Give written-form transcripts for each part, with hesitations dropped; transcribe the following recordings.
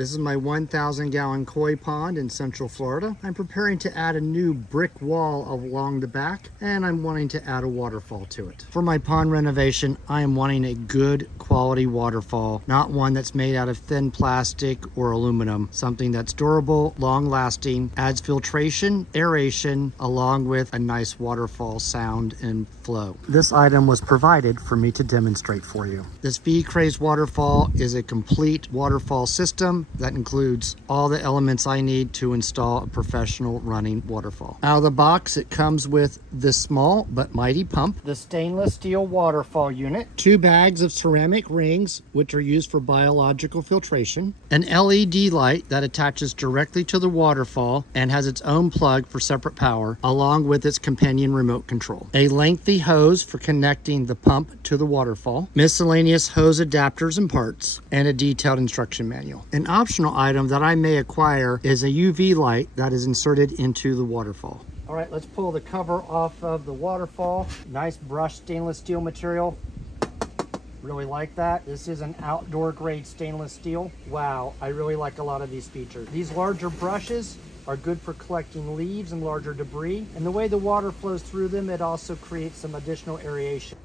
This is my 1,000 gallon koi pond in Central Florida. I'm preparing to add a new brick wall along the back, and I'm wanting to add a waterfall to it. For my pond renovation, I am wanting a good quality waterfall, not one that's made out of thin plastic or aluminum. Something that's durable, long lasting, adds filtration, aeration, along with a nice waterfall sound and flow. This item was provided for me to demonstrate for you. This V-Craze waterfall is a complete waterfall system that includes all the elements I need to install a professional running waterfall. Out of the box, it comes with this small but mighty pump, the stainless steel waterfall unit, 2 bags of ceramic rings, which are used for biological filtration, an LED light that attaches directly to the waterfall and has its own plug for separate power, along with its companion remote control, a lengthy hose for connecting the pump to the waterfall, miscellaneous hose adapters and parts, and a detailed instruction manual. An optional item that I may acquire is a UV light that is inserted into the waterfall. All right, let's pull the cover off of the waterfall. Nice brushed stainless steel material. Really like that. This is an outdoor grade stainless steel. Wow, I really like a lot of these features. These larger brushes are good for collecting leaves and larger debris. And the way the water flows through them, it also creates some additional aeration.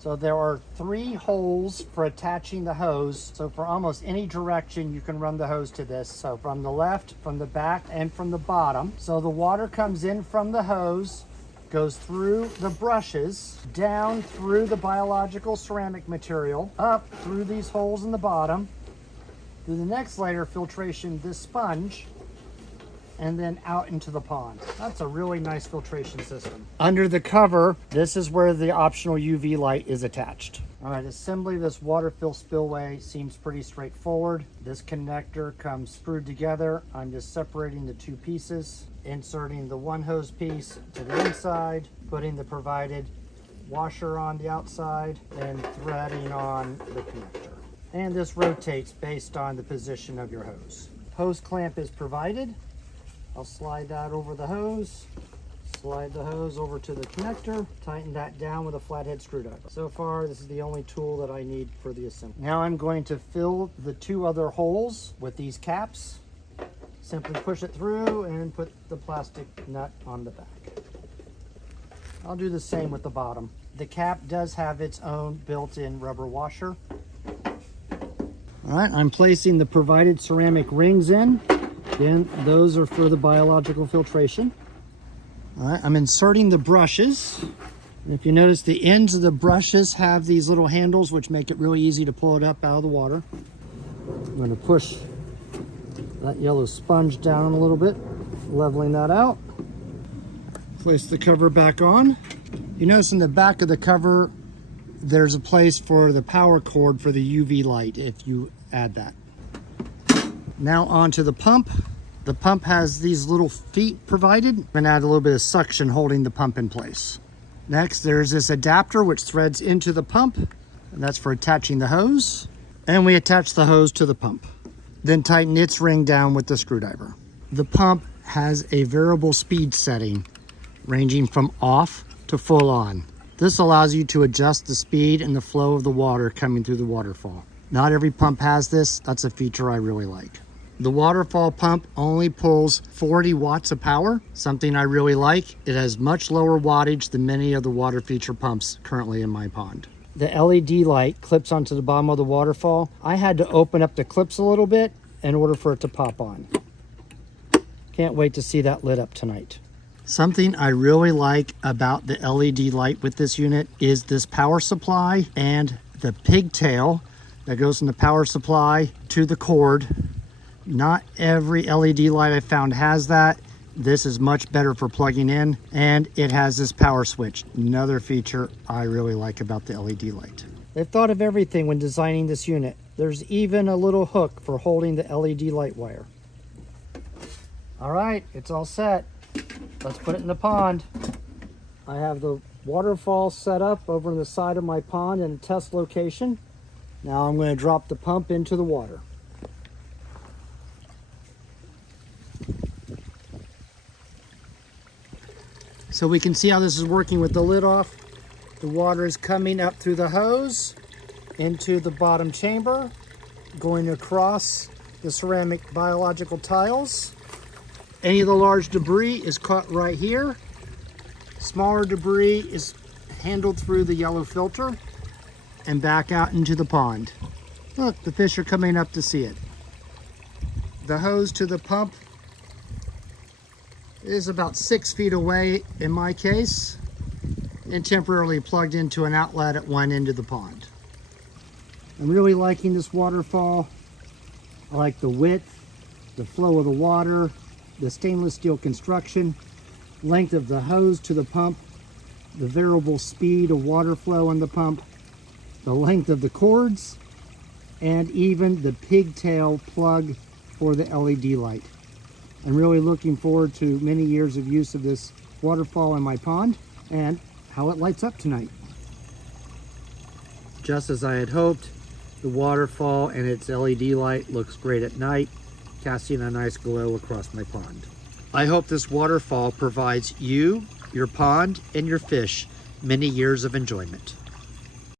So there are 3 holes for attaching the hose. So for almost any direction, you can run the hose to this. So from the left, from the back, and from the bottom. So the water comes in from the hose, goes through the brushes, down through the biological ceramic material, up through these holes in the bottom, through the next layer of filtration, this sponge, and then out into the pond. That's a really nice filtration system. Under the cover, this is where the optional UV light is attached. All right, assembly of this water fill spillway seems pretty straightforward. This connector comes screwed together. I'm just separating the 2 pieces, inserting the 1 hose piece to the inside, putting the provided washer on the outside, and threading on the connector. And this rotates based on the position of your hose. Hose clamp is provided. I'll slide that over the hose, slide the hose over to the connector, tighten that down with a flathead screwdriver. So far, this is the only tool that I need for the assembly. Now I'm going to fill the 2 other holes with these caps. Simply push it through and put the plastic nut on the back. I'll do the same with the bottom. The cap does have its own built-in rubber washer. All right, I'm placing the provided ceramic rings in. Again, those are for the biological filtration. All right, I'm inserting the brushes. And if you notice, the ends of the brushes have these little handles which make it really easy to pull it up out of the water. I'm going to push that yellow sponge down a little bit, leveling that out. Place the cover back on. You notice in the back of the cover, there's a place for the power cord for the UV light if you add that. Now onto the pump. The pump has these little feet provided. I'm going to add a little bit of suction holding the pump in place. Next, there's this adapter which threads into the pump, and that's for attaching the hose. And we attach the hose to the pump. Then tighten its ring down with the screwdriver. The pump has a variable speed setting ranging from off to full on. This allows you to adjust the speed and the flow of the water coming through the waterfall. Not every pump has this. That's a feature I really like. The waterfall pump only pulls 40 watts of power, something I really like. It has much lower wattage than many of the water feature pumps currently in my pond. The LED light clips onto the bottom of the waterfall. I had to open up the clips a little bit in order for it to pop on. Can't wait to see that lit up tonight. Something I really like about the LED light with this unit is this power supply and the pigtail that goes from the power supply to the cord. Not every LED light I found has that. This is much better for plugging in, and it has this power switch. Another feature I really like about the LED light. They've thought of everything when designing this unit. There's even a little hook for holding the LED light wire. All right, it's all set. Let's put it in the pond. I have the waterfall set up over on the side of my pond in a test location. Now I'm going to drop the pump into the water. So we can see how this is working with the lid off. The water is coming up through the hose into the bottom chamber, going across the ceramic biological tiles. Any of the large debris is caught right here. Smaller debris is handled through the yellow filter and back out into the pond. Look, the fish are coming up to see it. The hose to the pump is about 6 feet away in my case, and temporarily plugged into an outlet at one end of the pond. I'm really liking this waterfall. I like the width, the flow of the water, the stainless steel construction, length of the hose to the pump, the variable speed of water flow in the pump, the length of the cords, and even the pigtail plug for the LED light. I'm really looking forward to many years of use of this waterfall in my pond and how it lights up tonight. Just as I had hoped, the waterfall and its LED light looks great at night, casting a nice glow across my pond. I hope this waterfall provides you, your pond, and your fish many years of enjoyment.